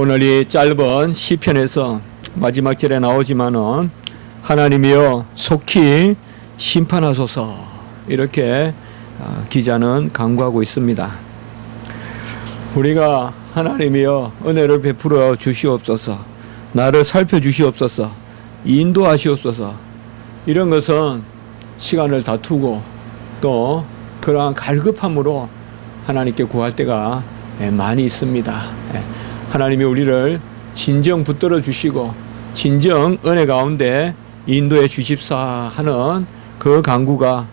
오늘 이 짧은 시편에서 마지막 절에 나오지만은 하나님이여 속히 심판하소서 이렇게 기자는 간구하고 있습니다. 우리가 하나님이여 은혜를 베풀어 주시옵소서, 나를 살펴주시옵소서, 인도하시옵소서, 이런 것은 시간을 다투고 또 그러한 갈급함으로 하나님께 구할 때가 많이 있습니다. 하나님이 우리를 진정 붙들어 주시고 진정 은혜 가운데 인도해 주십사 하는 그 간구가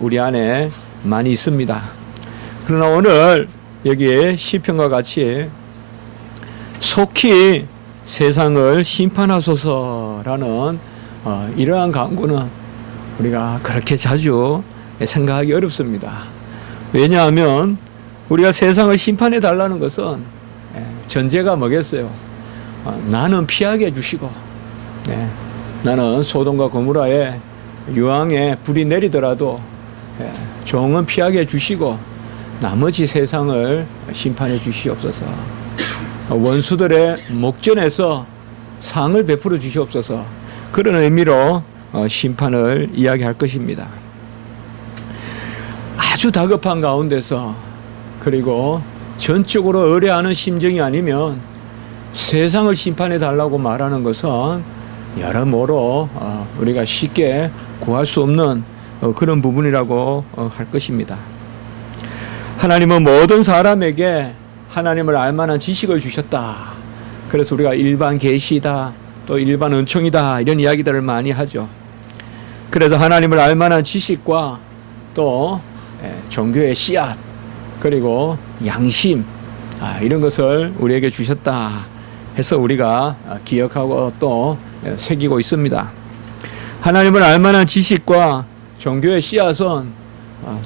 우리 안에 많이 있습니다. 그러나 오늘 여기에 시편과 같이 속히 세상을 심판하소서라는 이러한 간구는 우리가 그렇게 자주 생각하기 어렵습니다. 왜냐하면 우리가 세상을 심판해 달라는 것은 전제가 뭐겠어요? 나는 피하게 해주시고, 나는 소돔과 고모라에 유황에 불이 내리더라도 종은 피하게 해주시고 나머지 세상을 심판해 주시옵소서. 원수들의 목전에서 상을 베풀어 주시옵소서. 그런 의미로 심판을 이야기할 것입니다. 아주 다급한 가운데서 그리고 전적으로 의뢰하는 심정이 아니면 세상을 심판해 달라고 말하는 것은 여러모로 우리가 쉽게 구할 수 없는 그런 부분이라고 할 것입니다. 하나님은 모든 사람에게 하나님을 알만한 지식을 주셨다. 그래서 우리가 일반 계시다, 또 일반 은총이다, 이런 이야기들을 많이 하죠. 그래서 하나님을 알만한 지식과 또 종교의 씨앗, 그리고 양심, 이런 것을 우리에게 주셨다 해서 우리가 기억하고 또 새기고 있습니다. 하나님을 알만한 지식과 종교의 씨앗은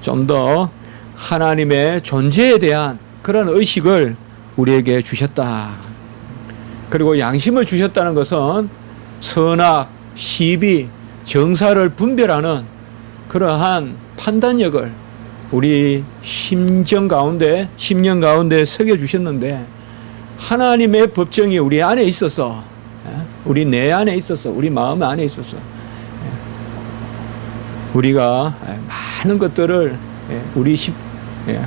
좀 더 하나님의 존재에 대한 그런 의식을 우리에게 주셨다. 그리고 양심을 주셨다는 것은 선악, 시비, 정사를 분별하는 그러한 판단력을 우리 심령 가운데 새겨주셨는데, 하나님의 법정이 우리 안에 있어서, 우리 내 안에 있어서, 우리 마음 안에 있어서 우리가 많은 것들을 우리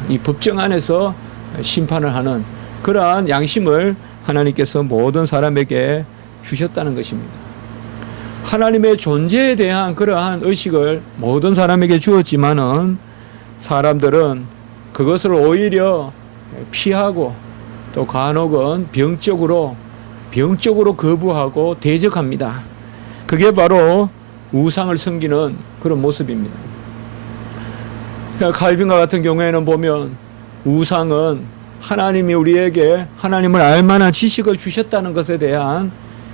이 법정 안에서 심판을 하는 그러한 양심을 하나님께서 모든 사람에게 주셨다는 것입니다. 하나님의 존재에 대한 그러한 의식을 모든 사람에게 주었지만은 사람들은 그것을 오히려 피하고 또 간혹은 병적으로 거부하고 대적합니다. 그게 바로 우상을 섬기는 그런 모습입니다. 칼빈과 같은 경우에는 보면 우상은 하나님이 우리에게 하나님을 알만한 지식을 주셨다는 것에 대한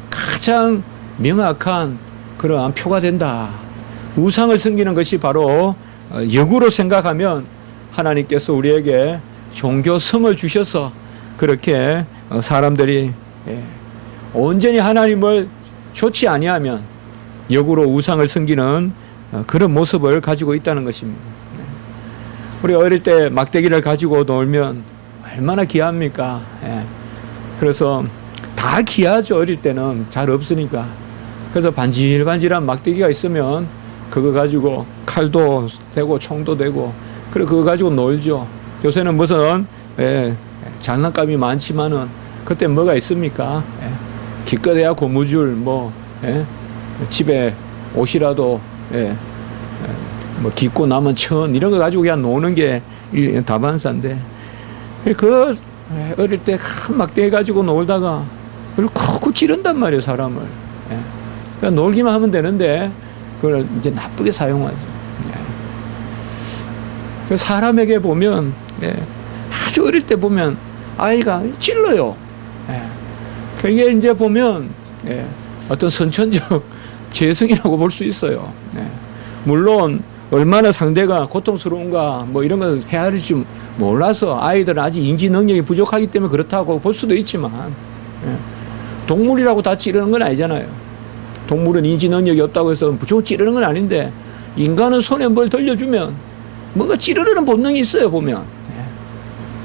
가장 명확한 그러한 표가 된다. 우상을 섬기는 것이 바로 역으로 생각하면 하나님께서 우리에게 종교성을 주셔서 그렇게 사람들이 온전히 하나님을 좋지 아니하면 역으로 우상을 섬기는 그런 모습을 가지고 있다는 것입니다. 우리 어릴 때 막대기를 가지고 놀면 얼마나 귀합니까? 그래서 다 귀하죠. 어릴 때는 잘 없으니까. 그래서 반질반질한 막대기가 있으면 그거 가지고 칼도 되고 총도 되고 그래 그거 가지고 놀죠. 요새는 무슨 장난감이 많지만은 그때 뭐가 있습니까? 기껏해야 고무줄 집에 옷이라도 뭐 깊고 남은 천 이런 거 가지고 그냥 노는 게 다반사인데, 그 어릴 때 큰 막대기 가지고 놀다가 그걸 쿡쿡 찌른단 말이에요, 사람을. 그냥 놀기만 하면 되는데 그걸 이제 나쁘게 사용하죠. 사람에게 보면 아주 어릴 때 보면 아이가 찔러요. 그게 이제 보면 어떤 선천적 재성이라고 볼 수 있어요. 물론 얼마나 상대가 고통스러운가 뭐 이런 걸 헤아릴 줄 몰라서 아이들은 아직 인지 능력이 부족하기 때문에 그렇다고 볼 수도 있지만, 동물이라고 다 찌르는 건 아니잖아요. 동물은 인지 능력이 없다고 해서 무조건 찌르는 건 아닌데, 인간은 손에 뭘 들려주면 뭔가 찌르르는 본능이 있어요, 보면.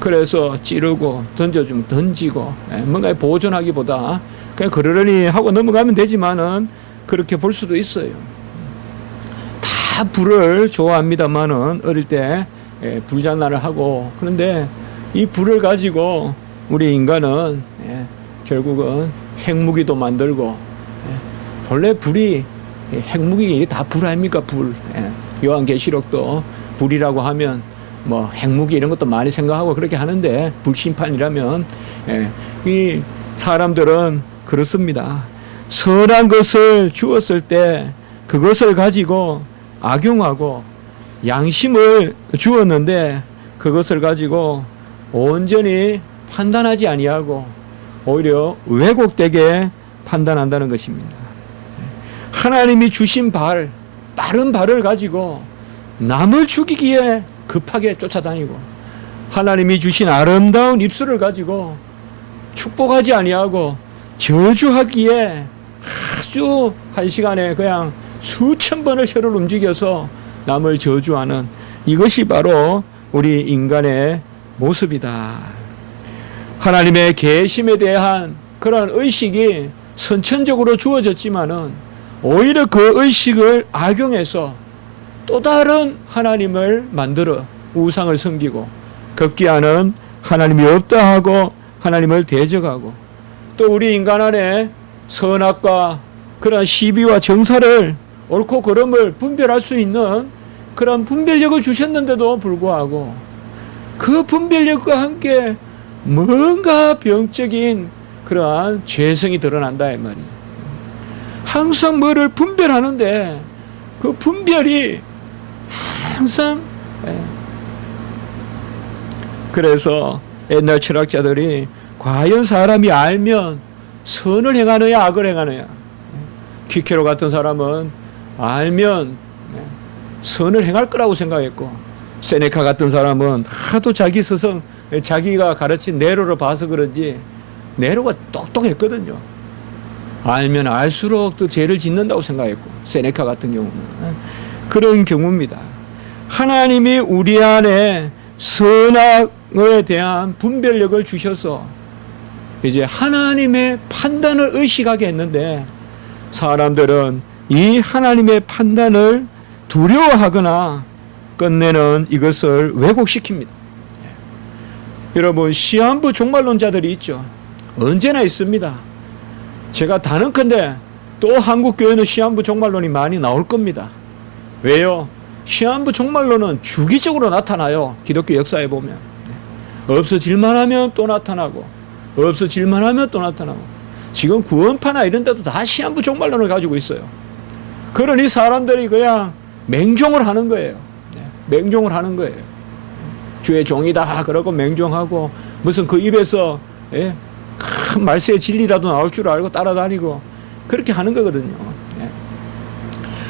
그래서 찌르고 던져주면 던지고 뭔가 보존하기보다 그냥 그러려니 하고 넘어가면 되지만은 그렇게 볼 수도 있어요. 다 불을 좋아합니다만은 어릴 때 불장난을 하고, 그런데 이 불을 가지고 우리 인간은 결국은 핵무기도 만들고, 본래 불이 핵무기 다 불 아닙니까? 불. 요한계시록도 불이라고 하면 뭐 핵무기 이런 것도 많이 생각하고 그렇게 하는데, 불심판이라면 이 사람들은 그렇습니다. 선한 것을 주었을 때 그것을 가지고 악용하고, 양심을 주었는데 그것을 가지고 온전히 판단하지 아니하고 오히려 왜곡되게 판단한다는 것입니다. 하나님이 주신 빠른 발을 가지고 남을 죽이기에 급하게 쫓아다니고, 하나님이 주신 아름다운 입술을 가지고 축복하지 아니하고 저주하기에 아주 한 시간에 그냥 수천 번을 혀를 움직여서 남을 저주하는, 이것이 바로 우리 인간의 모습이다. 하나님의 계심에 대한 그런 의식이 선천적으로 주어졌지만은 오히려 그 의식을 악용해서 또 다른 하나님을 만들어 우상을 섬기고, 급기야는 하나님이 없다 하고 하나님을 대적하고, 또 우리 인간 안에 선악과 그런 시비와 정사를, 옳고 그름을 분별할 수 있는 그런 분별력을 주셨는데도 불구하고 그 분별력과 함께 뭔가 병적인 그러한 죄성이 드러난다 이 말이에요. 항상 뭐를 분별하는데 그 분별이 항상, 그래서 옛날 철학자들이 과연 사람이 알면 선을 행하느냐 악을 행하느냐, 키케로 같은 사람은 알면 선을 행할 거라고 생각했고, 세네카 같은 사람은 하도 자기 스승, 자기가 가르친 네로를 봐서 그런지 네로가 똑똑했거든요. 알면 알수록 더 죄를 짓는다고 생각했고, 세네카 같은 경우는 그런 경우입니다. 하나님이 우리 안에 선악에 대한 분별력을 주셔서 이제 하나님의 판단을 의식하게 했는데, 사람들은 이 하나님의 판단을 두려워하거나 끝내는 이것을 왜곡시킵니다. 여러분, 시한부 종말론자들이 있죠. 언제나 있습니다. 제가 단언컨대 또 한국 교회는 시한부 종말론이 많이 나올 겁니다. 왜요? 시한부 종말론은 주기적으로 나타나요. 기독교 역사에 보면 없어질만 하면 또 나타나고, 없어질만 하면 또 나타나고, 지금 구원파나 이런 데도 다 시한부 종말론을 가지고 있어요. 그러니 사람들이 그냥 맹종을 하는 거예요. 맹종을 하는 거예요. 주의 종이다 그러고 맹종하고, 무슨 그 입에서 큰 말세의 진리라도 나올 줄 알고 따라다니고 그렇게 하는 거거든요.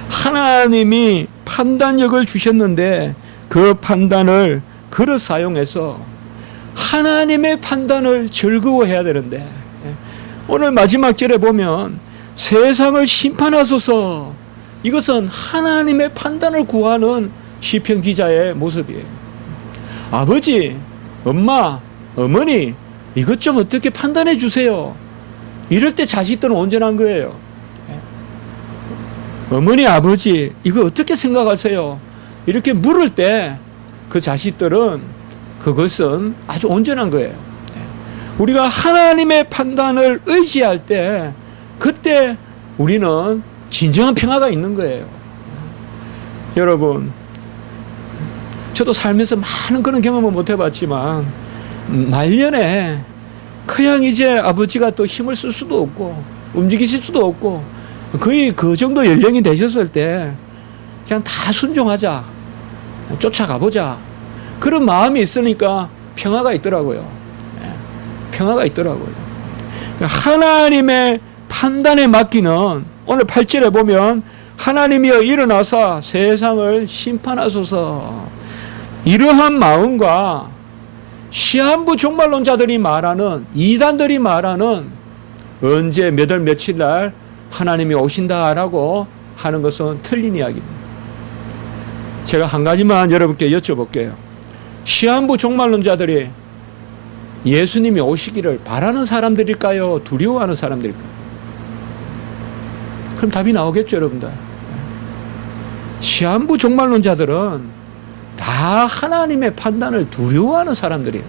하나님이 판단력을 주셨는데 그 판단을 그릇 사용해서 하나님의 판단을 즐거워해야 되는데, 오늘 마지막 절에 보면 세상을 심판하소서, 이것은 하나님의 판단을 구하는 시편 기자의 모습이에요. 아버지, 엄마, 어머니, 이것 좀 어떻게 판단해 주세요. 이럴 때 자식들은 온전한 거예요. 어머니, 아버지, 이거 어떻게 생각하세요? 이렇게 물을 때 그 자식들은 그것은 아주 온전한 거예요. 우리가 하나님의 판단을 의지할 때 그때 우리는 진정한 평화가 있는 거예요. 여러분, 저도 살면서 많은 그런 경험을 못 해봤지만 말년에 그냥 이제 아버지가 또 힘을 쓸 수도 없고 움직이실 수도 없고 거의 그 정도 연령이 되셨을 때 그냥 다 순종하자, 쫓아가 보자, 그런 마음이 있으니까 평화가 있더라고요. 평화가 있더라고요. 하나님의 판단에 맡기는, 오늘 8절에 보면 하나님이여 일어나사 세상을 심판하소서, 이러한 마음과 시한부 종말론자들이 말하는, 이단들이 말하는 언제 몇 월 며칠 날 하나님이 오신다라고 하는 것은 틀린 이야기입니다. 제가 한 가지만 여러분께 여쭤볼게요. 시한부 종말론자들이 예수님이 오시기를 바라는 사람들일까요? 두려워하는 사람들일까요? 그럼 답이 나오겠죠, 여러분들. 시한부 종말론자들은 다 하나님의 판단을 두려워하는 사람들이에요.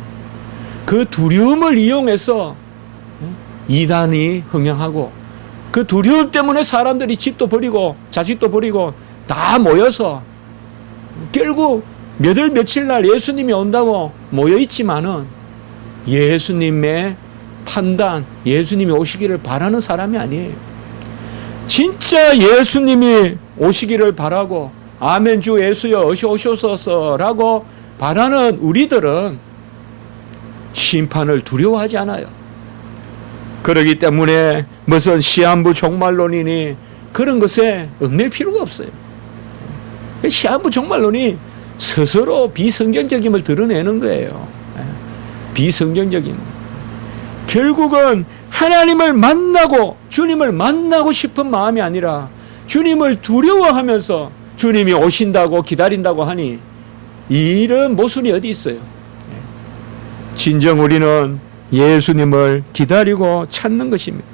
그 두려움을 이용해서 이단이 흥행하고, 그 두려움 때문에 사람들이 집도 버리고 자식도 버리고 다 모여서 결국 몇 월 며칠 날 예수님이 온다고 모여 있지만은 예수님의 판단, 예수님이 오시기를 바라는 사람이 아니에요. 진짜 예수님이 오시기를 바라고 아멘 주 예수여 어시 오셔서라고 바라는 우리들은 심판을 두려워하지 않아요. 그렇기 때문에 무슨 시한부 종말론이니 그런 것에 얽매일 필요가 없어요. 시한부 종말론이 스스로 비성경적임을 드러내는 거예요. 비성경적인. 결국은 하나님을 만나고 주님을 만나고 싶은 마음이 아니라 주님을 두려워하면서 주님이 오신다고 기다린다고 하니 이런 모순이 어디 있어요. 진정 우리는 예수님을 기다리고 찾는 것입니다.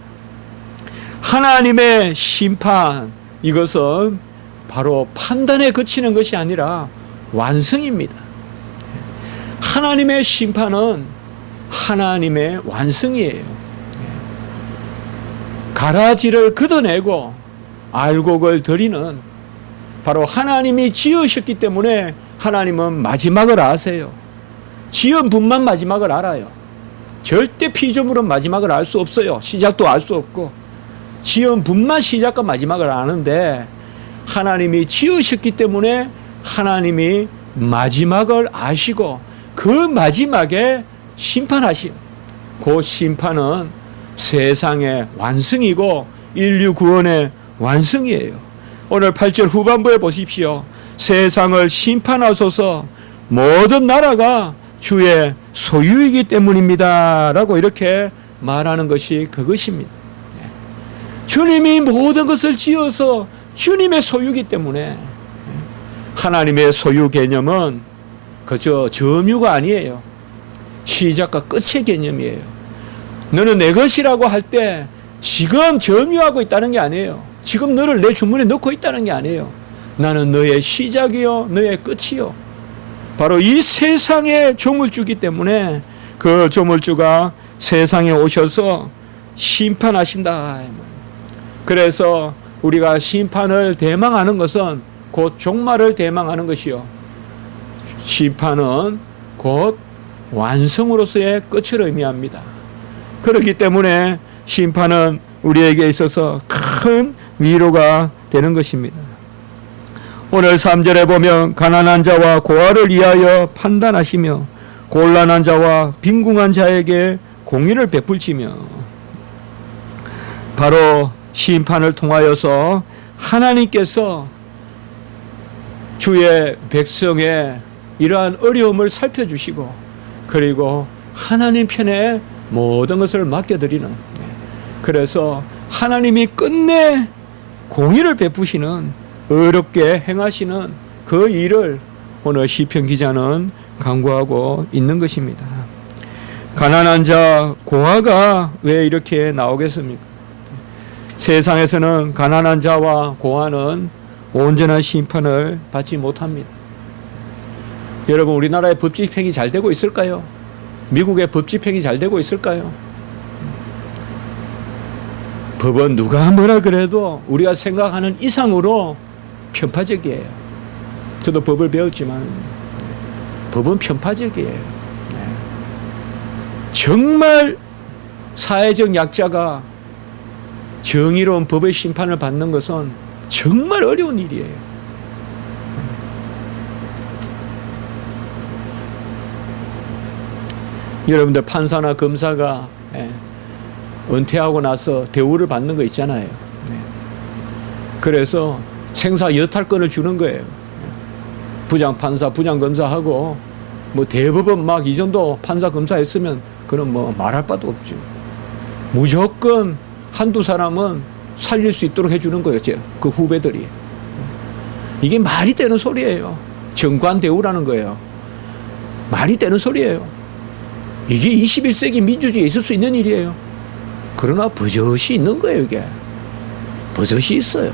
하나님의 심판, 이것은 바로 판단에 그치는 것이 아니라 완성입니다. 하나님의 심판은 하나님의 완성이에요. 가라지를 걷어내고 알곡을 드리는, 바로 하나님이 지으셨기 때문에 하나님은 마지막을 아세요. 지은 분만 마지막을 알아요. 절대 피조물은 마지막을 알 수 없어요. 시작도 알 수 없고 지은 분만 시작과 마지막을 아는데, 하나님이 지으셨기 때문에 하나님이 마지막을 아시고 그 마지막에 심판하시오. 그 심판은 세상의 완성이고 인류 구원의 완성이에요. 오늘 8절 후반부에 보십시오. 세상을 심판하소서, 모든 나라가 주의 소유이기 때문입니다 라고 이렇게 말하는 것이 그것입니다. 주님이 모든 것을 지어서 주님의 소유이기 때문에, 하나님의 소유 개념은 그저 점유가 아니에요. 시작과 끝의 개념이에요. 너는 내 것이라고 할 때 지금 점유하고 있다는 게 아니에요. 지금 너를 내 주문에 넣고 있다는 게 아니에요. 나는 너의 시작이요 너의 끝이요. 바로 이 세상의 조물주기 때문에 그 조물주가 세상에 오셔서 심판하신다. 그래서 우리가 심판을 대망하는 것은 곧 종말을 대망하는 것이요, 심판은 곧 완성으로서의 끝을 의미합니다. 그렇기 때문에 심판은 우리에게 있어서 큰 위로가 되는 것입니다. 오늘 3절에 보면 가난한 자와 고아를 위하여 판단하시며 곤란한 자와 빈궁한 자에게 공의를 베풀시며, 바로 심판을 통하여서 하나님께서 주의 백성의 이러한 어려움을 살펴주시고, 그리고 하나님 편에 모든 것을 맡겨드리는, 그래서 하나님이 끝내 공의를 베푸시는, 어렵게 행하시는 그 일을 오늘 시편 기자는 강구하고 있는 것입니다. 가난한 자, 고아가 왜 이렇게 나오겠습니까? 세상에서는 가난한 자와 고아는 온전한 심판을 받지 못합니다. 여러분, 우리나라의 법 집행이 잘 되고 있을까요? 미국의 법 집행이 잘 되고 있을까요? 법은 누가 뭐라 그래도 우리가 생각하는 이상으로 편파적이에요. 저도 법을 배웠지만 법은 편파적이에요. 정말 사회적 약자가 정의로운 법의 심판을 받는 것은 정말 어려운 일이에요. 여러분들, 판사나 검사가 은퇴하고 나서 대우를 받는 거 있잖아요. 그래서 생사 여탈권을 주는 거예요. 부장판사, 부장검사하고 뭐 대법원 막 이 정도 판사 검사 했으면 그건 뭐 말할 바도 없죠. 무조건 한두 사람은 살릴 수 있도록 해주는 거예요. 그 후배들이. 이게 말이 되는 소리예요. 정관 대우라는 거예요. 말이 되는 소리예요. 이게 21세기 민주주의에 있을 수 있는 일이에요. 그러나 버젓이 있는 거예요. 이게 버젓이 있어요.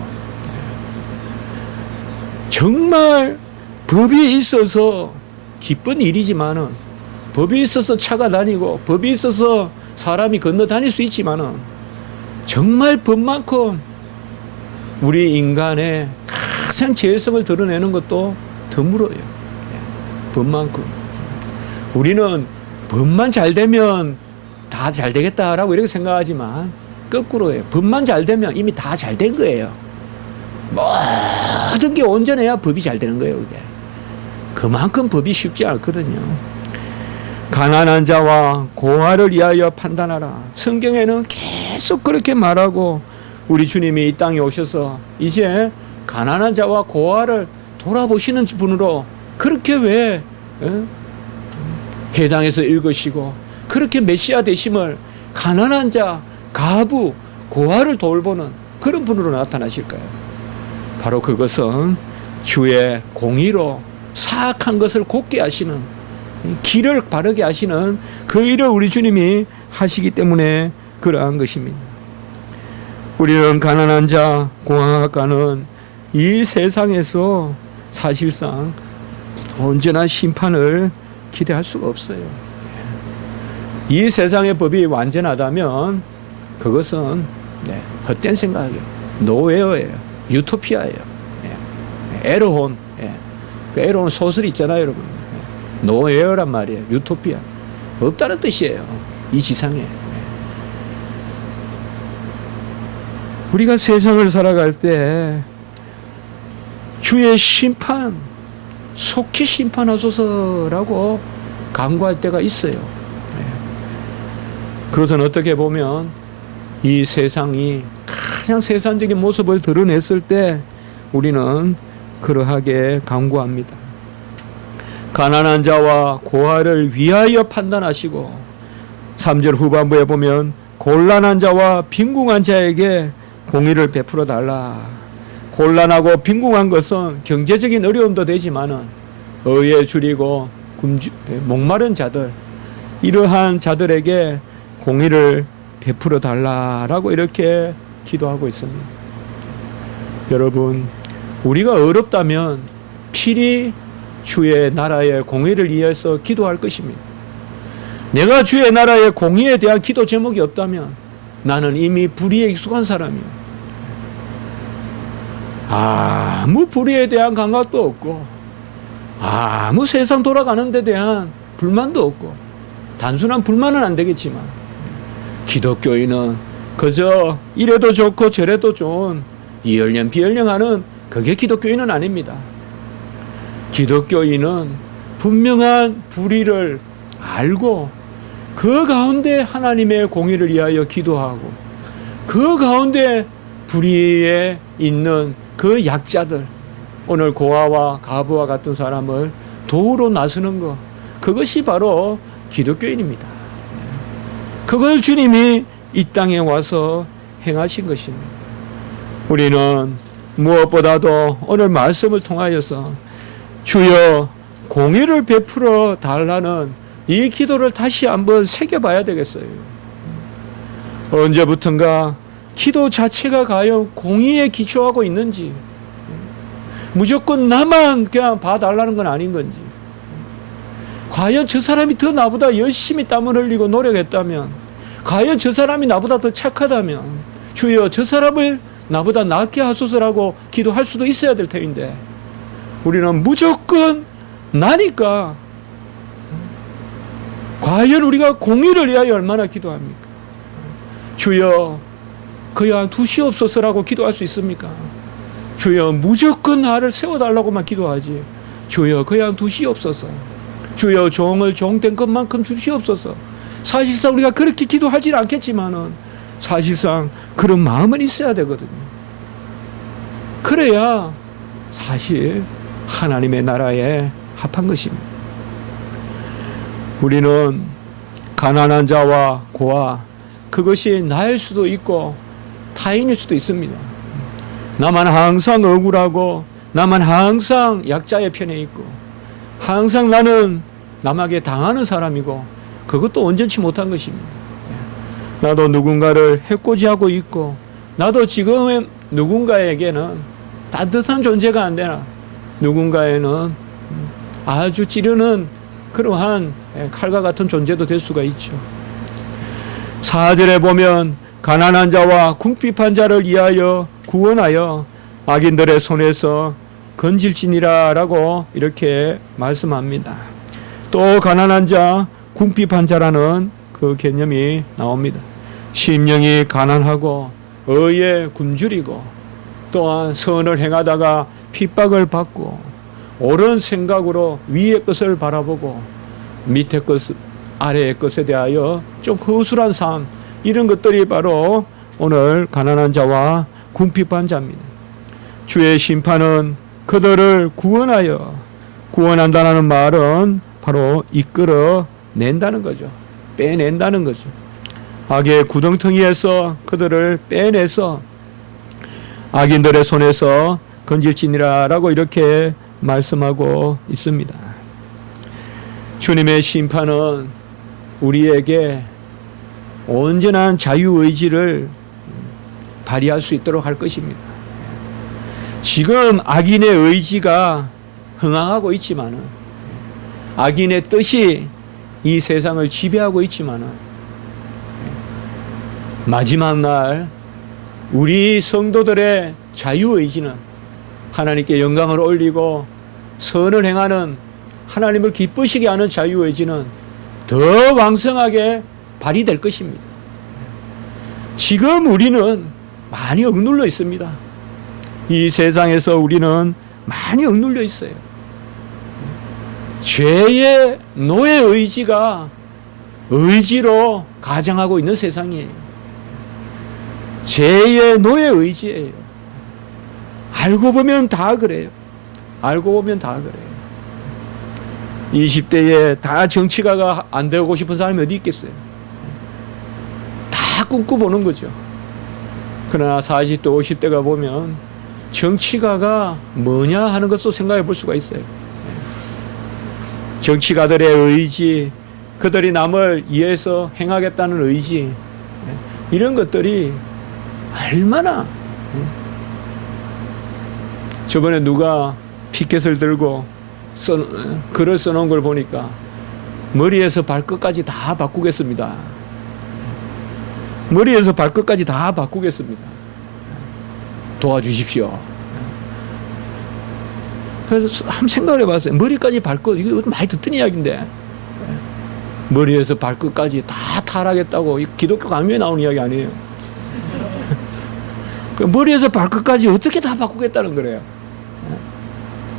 정말 법이 있어서 기쁜 일이지만은, 법이 있어서 차가 다니고 법이 있어서 사람이 건너 다닐 수 있지만은, 정말 법만큼 우리 인간의 가장 죄성을 드러내는 것도 드물어요. 법만큼. 우리는 법만 잘 되면 다 잘 되겠다라고 이렇게 생각하지만 거꾸로예요. 법만 잘 되면 이미 다 잘 된 거예요. 모든 게 온전해야 법이 잘 되는 거예요. 그게. 그만큼 법이 쉽지 않거든요. 가난한 자와 고아를 위하여 판단하라. 성경에는 계속 그렇게 말하고, 우리 주님이 이 땅에 오셔서 이제 가난한 자와 고아를 돌아보시는 분으로 그렇게 왜 회당에서 읽으시고, 그렇게 메시아 되심을 가난한 자, 가부, 고아를 돌보는 그런 분으로 나타나실까요? 바로 그것은 주의 공의로 사악한 것을 곱게 하시는, 길을 바르게 하시는 그 일을 우리 주님이 하시기 때문에 그러한 것입니다. 우리는 가난한 자, 고아가는 이 세상에서 사실상 온전한 심판을 기대할 수가 없어요. 이 세상의 법이 완전하다면 그것은 헛된 생각이에요. 노웨어예요. 유토피아예요. 에르혼. 그 에르혼 소설 있잖아요, 여러분. 노웨어란 말이에요. 유토피아. 없다는 뜻이에요. 이 지상에. 우리가 세상을 살아갈 때 주의 심판, 속히 심판하소서라고 간구할 때가 있어요. 그것은 어떻게 보면 이 세상이 가장 세상적인 모습을 드러냈을 때 우리는 그러하게 간구합니다. 가난한 자와 고아를 위하여 판단하시고, 3절 후반부에 보면 곤란한 자와 빈궁한 자에게 공의를 베풀어 달라. 곤란하고 빈궁한 것은 경제적인 어려움도 되지만은 의에 줄이고 목마른 자들, 이러한 자들에게 공의를 베풀어 달라라고 이렇게 기도하고 있습니다. 여러분, 우리가 어렵다면 필히 주의 나라의 공의를 위해서 기도할 것입니다. 내가 주의 나라의 공의에 대한 기도 제목이 없다면 나는 이미 불의에 익숙한 사람이에요. 아무 불의에 대한 감각도 없고, 아무 세상 돌아가는 데 대한 불만도 없고, 단순한 불만은 안 되겠지만, 기독교인은 그저 이래도 좋고 저래도 좋은 이연령 비연령하는 그게 기독교인은 아닙니다. 기독교인은 분명한 불의를 알고 그 가운데 하나님의 공의를 위하여 기도하고, 그 가운데 불의에 있는 그 약자들, 오늘 고아와 가부와 같은 사람을 도우러 나서는 것, 그것이 바로 기독교인입니다. 그걸 주님이 이 땅에 와서 행하신 것입니다. 우리는 무엇보다도 오늘 말씀을 통하여서 주여 공의를 베풀어 달라는 이 기도를 다시 한번 새겨봐야 되겠어요. 언제부턴가 기도 자체가 과연 공의에 기초하고 있는지, 무조건 나만 그냥 봐달라는 건 아닌 건지, 과연 저 사람이 더 나보다 열심히 땀을 흘리고 노력했다면, 과연 저 사람이 나보다 더 착하다면 주여 저 사람을 나보다 낫게 하소서라고 기도할 수도 있어야 될 터인데, 우리는 무조건 나니까 과연 우리가 공의를 위하여 얼마나 기도합니까? 주여 그야 두시옵소서라고 기도할 수 있습니까? 주여 무조건 나를 세워달라고만 기도하지, 주여 그야 두시옵소서, 주여 종을 종된 것만큼 주시옵소서. 사실상 우리가 그렇게 기도하지는 않겠지만은 사실상 그런 마음은 있어야 되거든요. 그래야 사실 하나님의 나라에 합한 것입니다. 우리는 가난한 자와 고아, 그것이 나일 수도 있고 타인일 수도 있습니다. 나만 항상 억울하고, 나만 항상 약자의 편에 있고, 항상 나는 남에게 당하는 사람이고, 그것도 온전치 못한 것입니다. 나도 누군가를 해코지하고 있고, 나도 지금 누군가에게는 따뜻한 존재가 안 되나, 누군가에는 아주 찌르는 그러한 칼과 같은 존재도 될 수가 있죠. 4절에 보면 가난한 자와 궁핍한 자를 위하여 구원하여 악인들의 손에서 건질지니라 라고 이렇게 말씀합니다. 또 가난한 자, 궁핍한 자라는 그 개념이 나옵니다. 심령이 가난하고 의에 굶주리고 또한 선을 행하다가 핍박을 받고 옳은 생각으로 위의 것을 바라보고 밑의 것, 아래의 것에 대하여 좀 허술한 삶, 이런 것들이 바로 오늘 가난한 자와 궁핍한 자입니다. 주의 심판은 그들을 구원한다는 말은 바로 이끌어 낸다는 거죠. 빼낸다는 거죠. 악의 구덩텅이에서 그들을 빼내서 악인들의 손에서 건질지니라 라고 이렇게 말씀하고 있습니다. 주님의 심판은 우리에게 온전한 자유의지를 발휘할 수 있도록 할 것입니다. 지금 악인의 의지가 흥황하고 있지만은, 악인의 뜻이 이 세상을 지배하고 있지만은, 마지막 날 우리 성도들의 자유의지는 하나님께 영광을 올리고 선을 행하는, 하나님을 기쁘시게 하는 자유의지는 더 왕성하게 발휘될 것입니다. 지금 우리는 많이 억눌려 있습니다. 이 세상에서 우리는 많이 억눌려 있어요. 죄의 노예 의지가 의지로 가장하고 있는 세상이에요. 죄의 노예 의지예요. 알고 보면 다 그래요. 알고 보면 다 그래요. 20대에 다 정치가가 안 되고 싶은 사람이 어디 있겠어요? 다 꿈꿔보는 거죠. 그러나 40대, 50대가 보면 정치가가 뭐냐 하는 것도 생각해 볼 수가 있어요. 정치가들의 의지, 그들이 남을 위해서 행하겠다는 의지, 이런 것들이 얼마나, 저번에 누가 피켓을 들고 글을 써놓은 걸 보니까 머리에서 발끝까지 다 바꾸겠습니다. 머리에서 발끝까지 다 바꾸겠습니다. 도와주십시오. 그래서 한번 생각을 해봤어요. 머리까지 발끝, 이거 많이 듣던 이야기인데, 머리에서 발끝까지 다 탈하겠다고, 기독교 강요에 나오는 이야기 아니에요. 그 머리에서 발끝까지 어떻게 다 바꾸겠다는 거래요.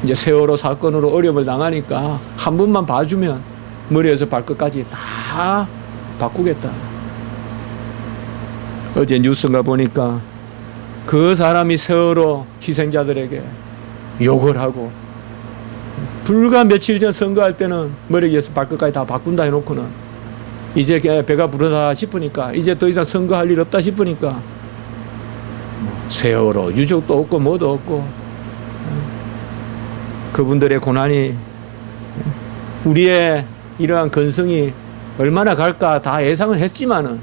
이제 세월호 사건으로 어려움을 당하니까 한 번만 봐주면 머리에서 발끝까지 다 바꾸겠다. 어제 뉴스인가 보니까 그 사람이 세월호 희생자들에게 욕을 하고, 불과 며칠 전 선거할 때는 머리에서 발끝까지 다 바꾼다 해놓고는 이제 배가 부르다 싶으니까, 이제 더 이상 선거할 일 없다 싶으니까 세월호 유족도 없고 뭐도 없고, 그분들의 고난이, 우리의 이러한 근성이 얼마나 갈까 다 예상을 했지만은,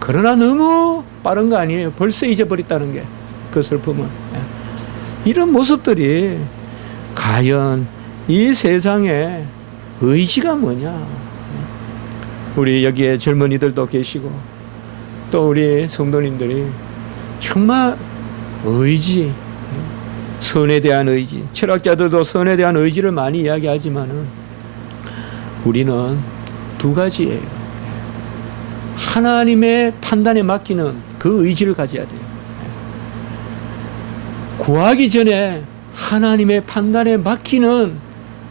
그러나 너무 빠른 거 아니에요. 벌써 잊어버렸다는 게, 그 슬픔은. 이런 모습들이 과연 이 세상에 의지가 뭐냐. 우리 여기에 젊은이들도 계시고 또 우리 성도님들이 정말 의지, 선에 대한 의지, 철학자들도 선에 대한 의지를 많이 이야기하지만은 우리는 두 가지예요. 하나님의 판단에 맡기는 그 의지를 가져야 돼요. 구하기 전에 하나님의 판단에 맡기는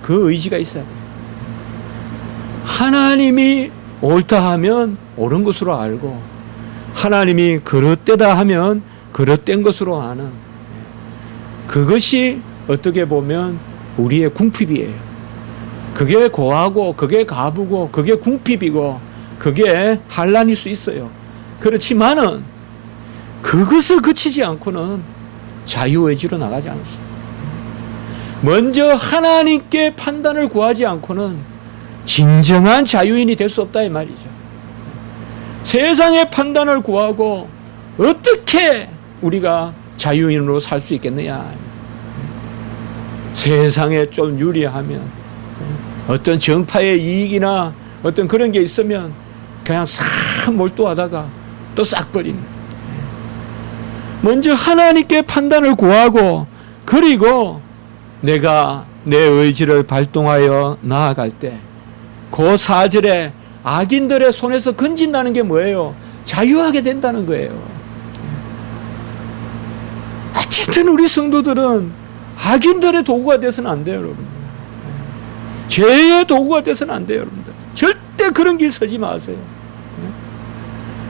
그 의지가 있어야 돼요. 하나님이 옳다 하면 옳은 것으로 알고, 하나님이 그릇되다 하면 그릇된 것으로 아는, 그것이 어떻게 보면 우리의 궁핍이에요. 그게 고하고 그게 가부고 그게 궁핍이고 그게 환난일 수 있어요. 그렇지만은 그것을 그치지 않고는 자유의지로 나가지 않았어요. 먼저 하나님께 판단을 구하지 않고는 진정한 자유인이 될 수 없다 이 말이죠. 세상의 판단을 구하고 어떻게 우리가 자유인으로 살 수 있겠느냐. 세상에 좀 유리하면, 어떤 정파의 이익이나 어떤 그런 게 있으면 그냥 싹 몰두하다가 또 싹 버리는. 먼저 하나님께 판단을 구하고, 그리고 내가 내 의지를 발동하여 나아갈 때 그 4절에 악인들의 손에서 건진다는 게 뭐예요? 자유하게 된다는 거예요. 어쨌든 우리 성도들은 악인들의 도구가 돼서는 안 돼요, 여러분. 죄의 도구가 돼서는 안 돼요, 여러분들. 절대 그런 길 서지 마세요.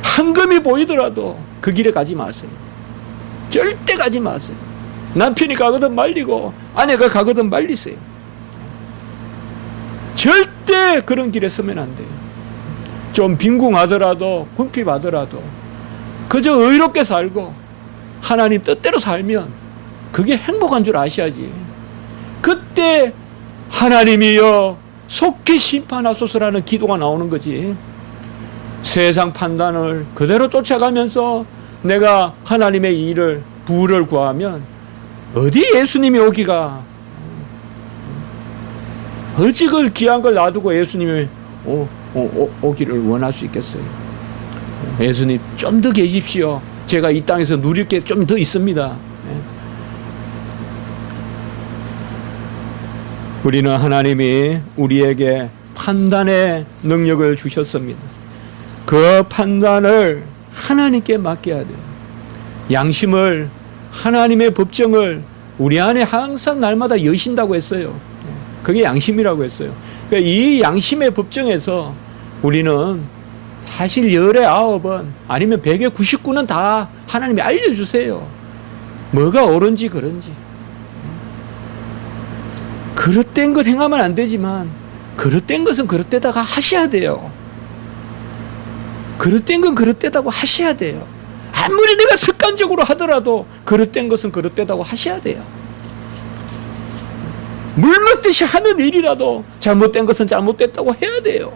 황금이 보이더라도 그 길에 가지 마세요. 절대 가지 마세요. 남편이 가거든 말리고 아내가 가거든 말리세요. 절대 그런 길에 서면 안 돼요. 좀 빈궁하더라도 궁핍하더라도 그저 의롭게 살고 하나님 뜻대로 살면 그게 행복한 줄 아셔야지. 그때 하나님이여 속히 심판하소서라는 기도가 나오는 거지. 세상 판단을 그대로 쫓아가면서 내가 하나님의 일을 부를 구하면 어디 예수님이 오기가, 어찌 그 귀한 걸 놔두고 예수님이 오기를 원할 수 있겠어요. 예수님 좀 더 계십시오. 제가 이 땅에서 누릴 게 좀 더 있습니다. 우리는 하나님이 우리에게 판단의 능력을 주셨습니다. 그 판단을 하나님께 맡겨야 돼요. 양심을, 하나님의 법정을 우리 안에 항상 날마다 여신다고 했어요. 그게 양심이라고 했어요. 그러니까 이 양심의 법정에서 우리는 사실 열의 9은 아니면 100의 99는 다 하나님이 알려주세요. 뭐가 옳은지 그런지. 그릇된 것 행하면 안 되지만 그릇된 것은 그릇되다가 하셔야 돼요. 그릇된 건 그릇되다고 하셔야 돼요. 아무리 내가 습관적으로 하더라도 그릇된 것은 그릇되다고 하셔야 돼요. 물 먹듯이 하는 일이라도 잘못된 것은 잘못됐다고 해야 돼요.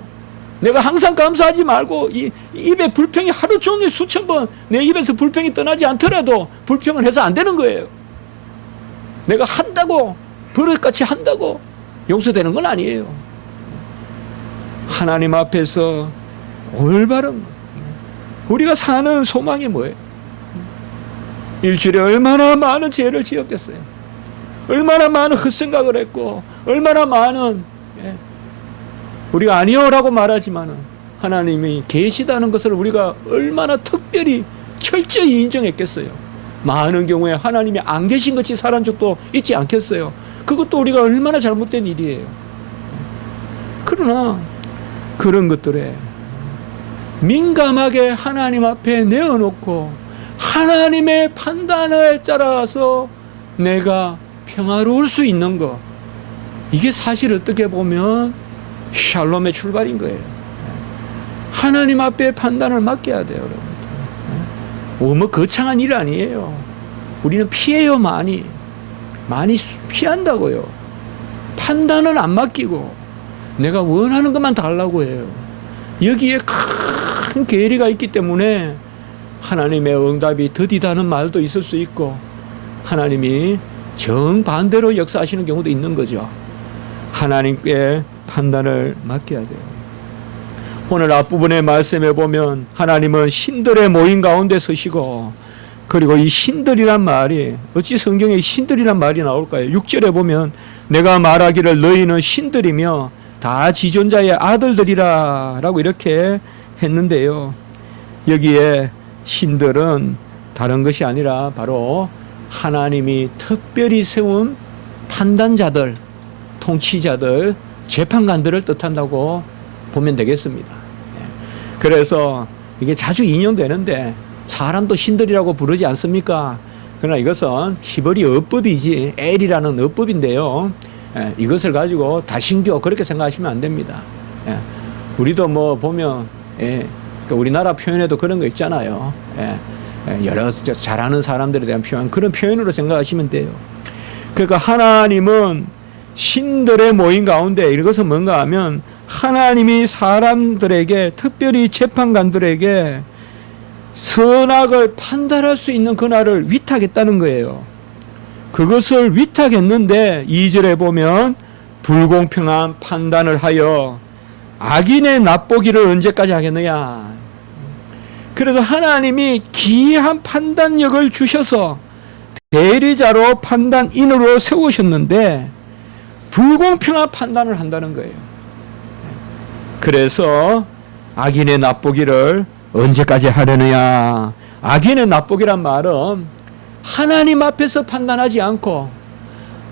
내가 항상 감사하지 말고 입에 불평이 하루 종일 수천 번 내 입에서 불평이 떠나지 않더라도 불평을 해서 안 되는 거예요. 내가 한다고 버릇같이 한다고 용서되는 건 아니에요. 하나님 앞에서 올바른, 우리가 사는 소망이 뭐예요? 일주일에 얼마나 많은 죄를 지었겠어요. 얼마나 많은 헛생각을 했고, 얼마나 많은, 우리가 아니요라고 말하지만은 하나님이 계시다는 것을 우리가 얼마나 특별히 철저히 인정했겠어요. 많은 경우에 하나님이 안 계신 것이 살은 적도 있지 않겠어요. 그것도 우리가 얼마나 잘못된 일이에요. 그러나 그런 것들에 민감하게 하나님 앞에 내어놓고 하나님의 판단을 따라서 내가 평화로울 수 있는 것, 이게 사실 어떻게 보면 샬롬의 출발인 거예요. 하나님 앞에 판단을 맡겨야 돼요, 여러분들. 뭐 거창한 일 아니에요. 우리는 피해요, 많이 피한다고요. 판단은 안 맡기고 내가 원하는 것만 달라고 해요. 여기에 큰 계리가 있기 때문에 하나님의 응답이 더디다는 말도 있을 수 있고, 하나님이 정반대로 역사하시는 경우도 있는 거죠. 하나님께 판단을 맡겨야 돼요. 오늘 앞부분의 말씀에 보면 하나님은 신들의 모임 가운데 서시고, 그리고 이 신들이란 말이 어찌 성경에 신들이란 말이 나올까요? 6절에 보면 내가 말하기를 너희는 신들이며 다 지존자의 아들들이라 라고 이렇게 했는데요. 여기에 신들은 다른 것이 아니라 바로 하나님이 특별히 세운 판단자들, 통치자들, 재판관들을 뜻한다고 보면 되겠습니다. 그래서 이게 자주 인용되는데 사람도 신들이라고 부르지 않습니까? 그러나 이것은 히브리 어법이지 엘이라는 어법인데요. 이것을 가지고 다신교 그렇게 생각하시면 안 됩니다. 우리도 뭐 보면 우리나라 표현에도 그런 거 있잖아요. 여러 잘하는 사람들에 대한 표현, 그런 표현으로 생각하시면 돼요. 그러니까 하나님은 신들의 모임 가운데, 이것은 뭔가 하면 하나님이 사람들에게, 특별히 재판관들에게 선악을 판단할 수 있는 권한을 위탁했다는 거예요. 그것을 위탁했는데 2절에 보면 불공평한 판단을 하여 악인의 납보기를 언제까지 하겠느냐. 그래서 하나님이 기이한 판단력을 주셔서 대리자로 판단인으로 세우셨는데 불공평한 판단을 한다는 거예요. 그래서 악인의 납보기를 언제까지 하려느냐. 악인의 납보기란 말은 하나님 앞에서 판단하지 않고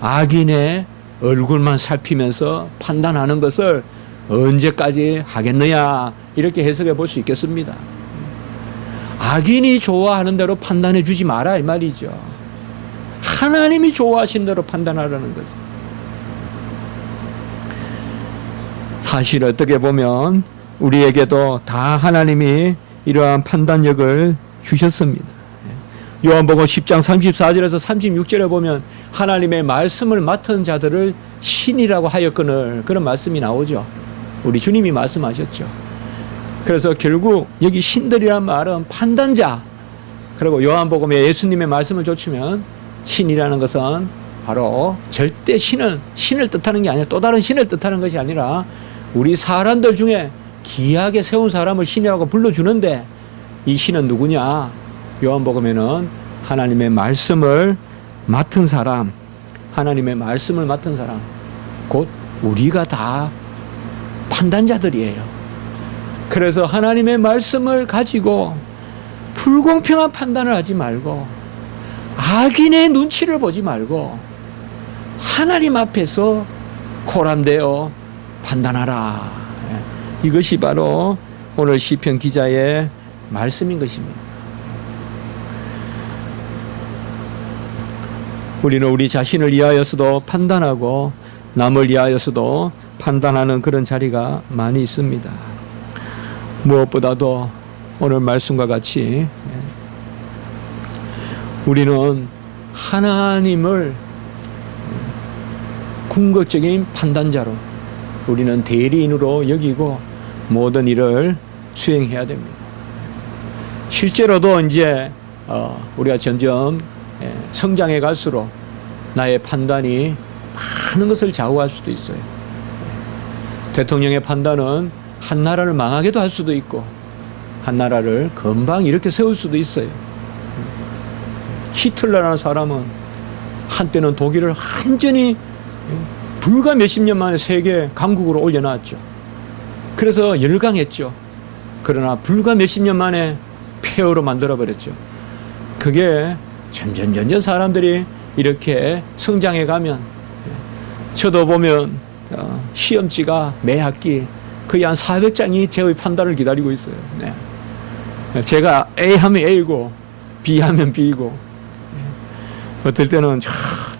악인의 얼굴만 살피면서 판단하는 것을 언제까지 하겠느냐, 이렇게 해석해 볼 수 있겠습니다. 악인이 좋아하는 대로 판단해 주지 마라, 이 말이죠. 하나님이 좋아하시는 대로 판단하라는 거죠. 사실 어떻게 보면 우리에게도 다 하나님이 이러한 판단력을 주셨습니다. 요한복음 10장 34절에서 36절에 보면 하나님의 말씀을 맡은 자들을 신이라고 하였거늘, 그런 말씀이 나오죠. 우리 주님이 말씀하셨죠. 그래서 결국 여기 신들이란 말은 판단자, 그리고 요한복음에 예수님의 말씀을 좇으면 신이라는 것은 바로 절대 신을 뜻하는 게 아니라, 또 다른 신을 뜻하는 것이 아니라 우리 사람들 중에 귀하게 세운 사람을 신이라고 불러주는데, 이 신은 누구냐? 요한복음에는 하나님의 말씀을 맡은 사람, 하나님의 말씀을 맡은 사람, 곧 우리가 다 판단자들이에요. 그래서 하나님의 말씀을 가지고 불공평한 판단을 하지 말고 악인의 눈치를 보지 말고 하나님 앞에서 코람되어 판단하라. 이것이 바로 오늘 시편 기자의 말씀인 것입니다. 우리는 우리 자신을 위하여서도 판단하고 남을 위하여서도 판단하는 그런 자리가 많이 있습니다. 무엇보다도 오늘 말씀과 같이 우리는 하나님을 궁극적인 판단자로, 우리는 대리인으로 여기고 모든 일을 수행해야 됩니다. 실제로도 이제 우리가 점점 성장해 갈수록 나의 판단이 많은 것을 좌우할 수도 있어요. 대통령의 판단은 한 나라를 망하게도 할 수도 있고 한 나라를 금방 이렇게 세울 수도 있어요. 히틀러라는 사람은 한때는 독일을 완전히 불과 몇십 년 만에 세계 강국으로 올려놨죠. 그래서 열강했죠. 그러나 불과 몇십 년 만에 폐허로 만들어버렸죠. 그게 점점 사람들이 이렇게 성장해 가면, 저도 보면 시험지가 매 학기 거의 한 400장이 제의 판단을 기다리고 있어요. 네. 제가 A 하면 A고 B 하면 B고, 어떨 때는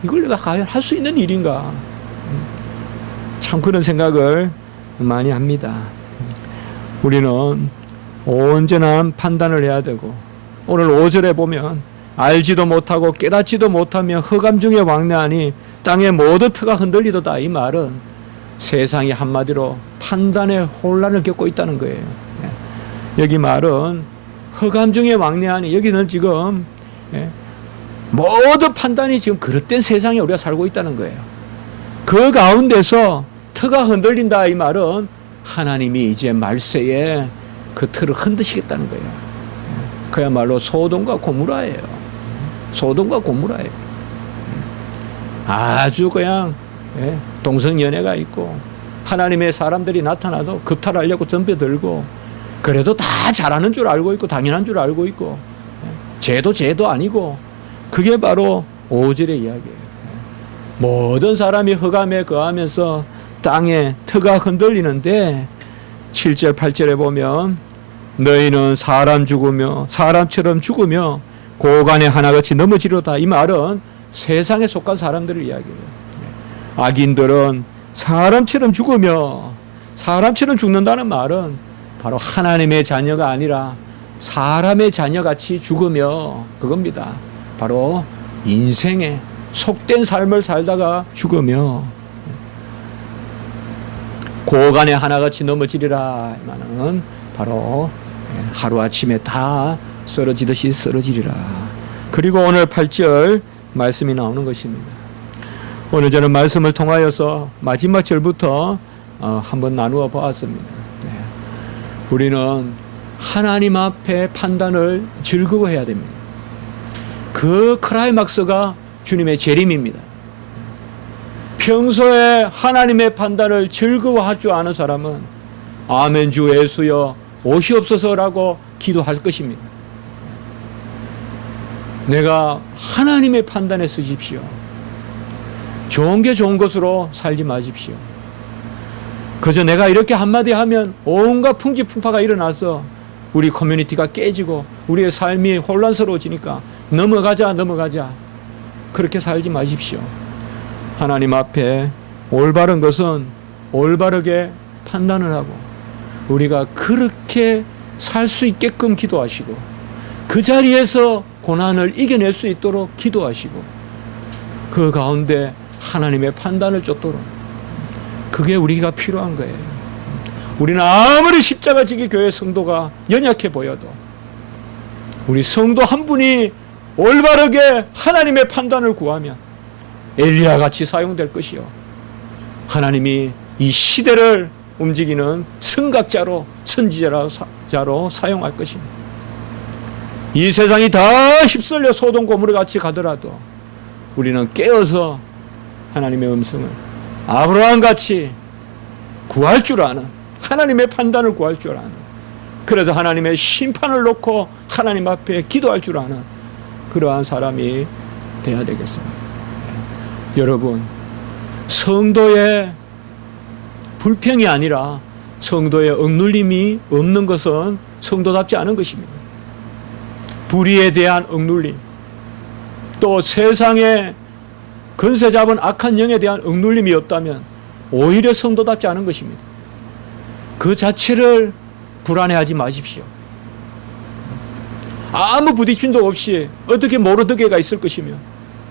이걸 내가 과연 할 수 있는 일인가, 참 그런 생각을 많이 합니다. 우리는 온전한 판단을 해야 되고, 오늘 5절에 보면 알지도 못하고 깨닫지도 못하며 흑암 중에 왕래하니 땅의 모든 터가 흔들리도다. 이 말은 세상이 한마디로 판단의 혼란을 겪고 있다는 거예요. 여기 말은 흑암 중에 왕래하니, 여기는 지금 모든 판단이 지금 그릇된 세상에 우리가 살고 있다는 거예요. 그 가운데서 터가 흔들린다. 이 말은 하나님이 이제 말세에 그 틀을 흔드시겠다는 거예요. 그야말로 소돔과 고모라예요. 소돔과 고모라예요. 아주 그냥 동성연애가 있고 하나님의 사람들이 나타나도 급탈하려고 덤벼들고, 그래도 다 잘하는 줄 알고 있고 당연한 줄 알고 있고, 죄도 아니고, 그게 바로 5절의 이야기예요. 모든 사람이 흑암에 거하면서 땅에 터가 흔들리는데 7절 8절에 보면 너희는 사람처럼 죽으며 고간의 하나같이 넘어지로다. 이 말은 세상에 속한 사람들을 이야기해요. 악인들은 사람처럼 죽으며, 사람처럼 죽는다는 말은 바로 하나님의 자녀가 아니라 사람의 자녀같이 죽으며, 그겁니다. 바로 인생에 속된 삶을 살다가 죽으며, 고간에 하나같이 넘어지리라. 이만은 바로 하루아침에 다 쓰러지듯이 쓰러지리라. 그리고 오늘 8절 말씀이 나오는 것입니다. 오늘 저는 말씀을 통하여서 마지막 절부터 한번 나누어 보았습니다. 우리는 하나님 앞에 판단을 즐거워해야 됩니다. 그 클라이막스가 주님의 재림입니다. 평소에 하나님의 판단을 즐거워할 줄 아는 사람은 아멘 주 예수여 오시옵소서라고 기도할 것입니다. 내가 하나님의 판단에 쓰십시오. 좋은 게 좋은 것으로 살지 마십시오. 그저 내가 이렇게 한마디 하면 온갖 풍지풍파가 일어나서 우리 커뮤니티가 깨지고 우리의 삶이 혼란스러워지니까 넘어가자 그렇게 살지 마십시오. 하나님 앞에 올바른 것은 올바르게 판단을 하고 우리가 그렇게 살 수 있게끔 기도하시고 그 자리에서 고난을 이겨낼 수 있도록 기도하시고 그 가운데 하나님의 판단을 쫓도록 그게 우리가 필요한 거예요. 우리는 아무리 십자가 지기 교회 성도가 연약해 보여도 우리 성도 한 분이 올바르게 하나님의 판단을 구하면 엘리야 같이 사용될 것이요. 하나님이 이 시대를 움직이는 선각자로 선지자로 사용할 것입니다. 이 세상이 다 휩쓸려 소돔 고모라 같이 가더라도 우리는 깨어서 하나님의 음성을 아브라함 같이 구할 줄 아는 하나님의 판단을 구할 줄 아는 그래서 하나님의 심판을 놓고 하나님 앞에 기도할 줄 아는 그러한 사람이 되어야 되겠습니다. 여러분, 성도의 불평이 아니라 성도의 억눌림이 없는 것은 성도답지 않은 것입니다. 불의에 대한 억눌림, 또 세상의 건세 잡은 악한 영에 대한 억눌림이 없다면 오히려 성도답지 않은 것입니다. 그 자체를 불안해하지 마십시오. 아무 부딪힘도 없이 어떻게 모르드게가 있을 것이며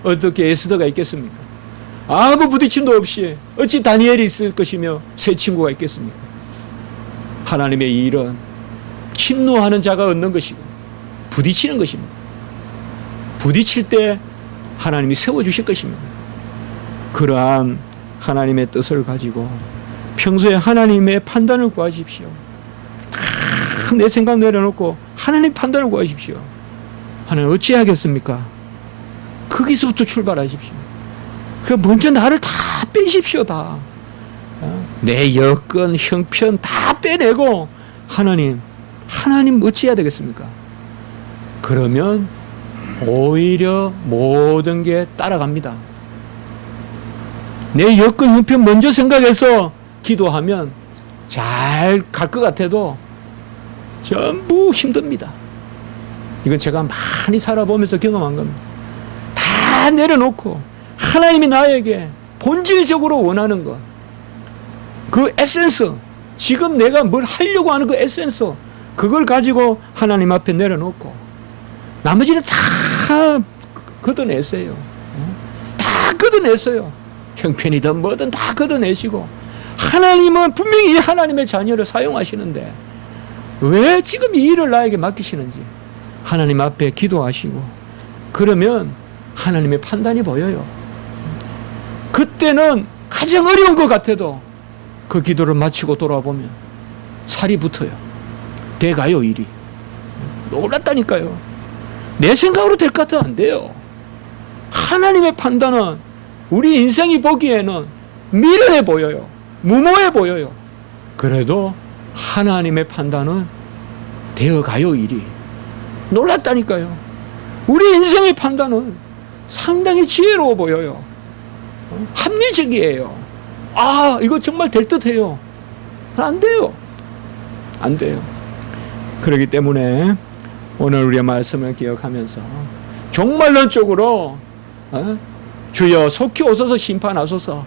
어떻게 에스더가 있겠습니까? 아무 부딪힘도 없이 어찌 다니엘이 있을 것이며 새 친구가 있겠습니까? 하나님의 이 일은 침노하는 자가 얻는 것이고 부딪히는 것입니다. 부딪힐 때 하나님이 세워주실 것입니다. 그러한 하나님의 뜻을 가지고 평소에 하나님의 판단을 구하십시오. 다 내 생각 내려놓고 하나님 판단을 구하십시오. 하나님 어찌하겠습니까? 거기서부터 출발하십시오. 그러니까 먼저 나를 다 빼십시오. 다. 내 여건, 형편 다 빼내고 하나님 어찌해야 되겠습니까? 그러면 오히려 모든 게 따라갑니다. 내 여건, 형편 먼저 생각해서 기도하면 잘 갈 것 같아도 전부 힘듭니다. 이건 제가 많이 살아보면서 경험한 겁니다. 다 내려놓고 하나님이 나에게 본질적으로 원하는 것, 그 에센스, 지금 내가 뭘 하려고 하는 그 에센스, 그걸 가지고 하나님 앞에 내려놓고 나머지는 다 걷어내세요. 다 걷어내세요. 형편이든 뭐든 다 걷어내시고 하나님은 분명히 하나님의 자녀를 사용하시는데 왜 지금 이 일을 나에게 맡기시는지 하나님 앞에 기도하시고 그러면 하나님의 판단이 보여요. 그때는 가장 어려운 것 같아도 그 기도를 마치고 돌아보면 살이 붙어요. 돼가요, 일이. 놀랐다니까요. 내 생각으로 될 것 같아 안 돼요. 하나님의 판단은 우리 인생이 보기에는 미련해 보여요. 무모해 보여요. 그래도 하나님의 판단은 되어가요, 일이. 놀랐다니까요. 우리 인생의 판단은 상당히 지혜로워 보여요. 합리적이에요. 아, 이거 정말 될 듯해요. 안 돼요. 안 돼요. 그렇기 때문에 오늘 우리의 말씀을 기억하면서 종말론적으로 주여 속히 오소서 심판하소서,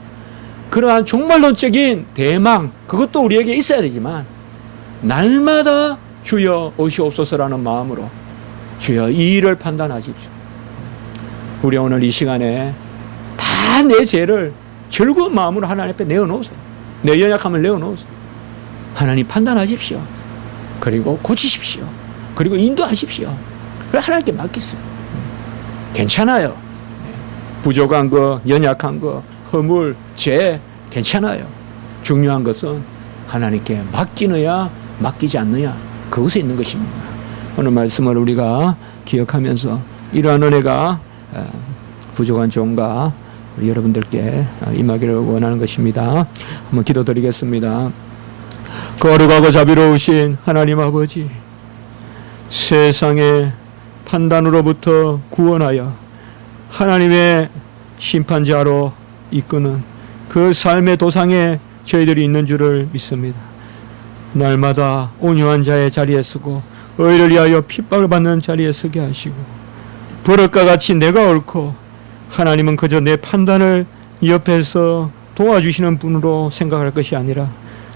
그러한 종말론적인 대망, 그것도 우리에게 있어야 되지만 날마다 주여 오시옵소서라는 마음으로 주여 이 일을 판단하십시오. 우리 오늘 이 시간에 다 내 죄를 즐거운 마음으로 하나님 앞에 내어놓으세요. 내 연약함을 내어놓으세요. 하나님 판단하십시오. 그리고 고치십시오. 그리고 인도하십시오. 그래 하나님께 맡기세요. 괜찮아요. 부족한 거, 연약한 거, 허물, 죄 괜찮아요. 중요한 것은 하나님께 맡기느냐 맡기지 않느냐 그것에 있는 것입니다. 오늘 말씀을 우리가 기억하면서 이러한 은혜가 부족한 종과 여러분들께 임하기를 원하는 것입니다. 한번 기도드리겠습니다. 거룩하고 자비로우신 하나님 아버지, 세상의 판단으로부터 구원하여 하나님의 심판자로 이끄는 그 삶의 도상에 저희들이 있는 줄을 믿습니다. 날마다 온유한 자의 자리에 서고 의를 위하여 핍박을 받는 자리에 서게 하시고 버릇과 같이 내가 옳고 하나님은 그저 내 판단을 옆에서 도와주시는 분으로 생각할 것이 아니라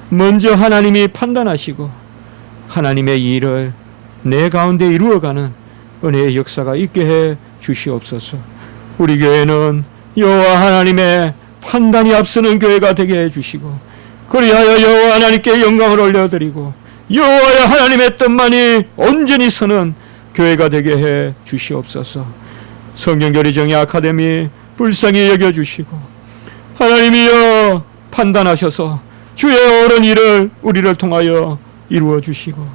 먼저 하나님이 판단하시고 하나님의 일을 내 가운데 이루어가는 은혜의 역사가 있게 해 주시옵소서. 우리 교회는 여호와 하나님의 판단이 앞서는 교회가 되게 해 주시고 그리하여 여호와 하나님께 영광을 올려드리고 여호와의 하나님의 뜻만이 온전히 서는 교회가 되게 해 주시옵소서. 성경교리정의 아카데미 불쌍히 여겨주시고 하나님이여 판단하셔서 주의 옳은 일을 우리를 통하여 이루어 주시고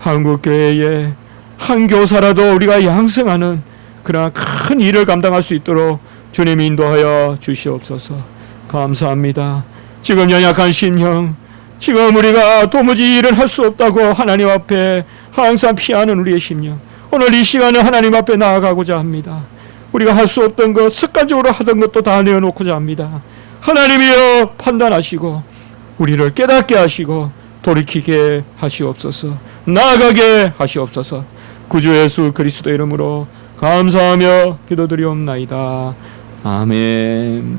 한국교회에 한 교사라도 우리가 양성하는 그러한 큰 일을 감당할 수 있도록 주님 인도하여 주시옵소서. 감사합니다. 지금 연약한 심령, 지금 우리가 도무지 일을 할 수 없다고 하나님 앞에 항상 피하는 우리의 심령, 오늘 이 시간에 하나님 앞에 나아가고자 합니다. 우리가 할 수 없던 것, 습관적으로 하던 것도 다 내어놓고자 합니다. 하나님이여 판단하시고 우리를 깨닫게 하시고 돌이키게 하시옵소서. 나아가게 하시옵소서. 구주 예수 그리스도 이름으로 감사하며 기도드리옵나이다. 아멘.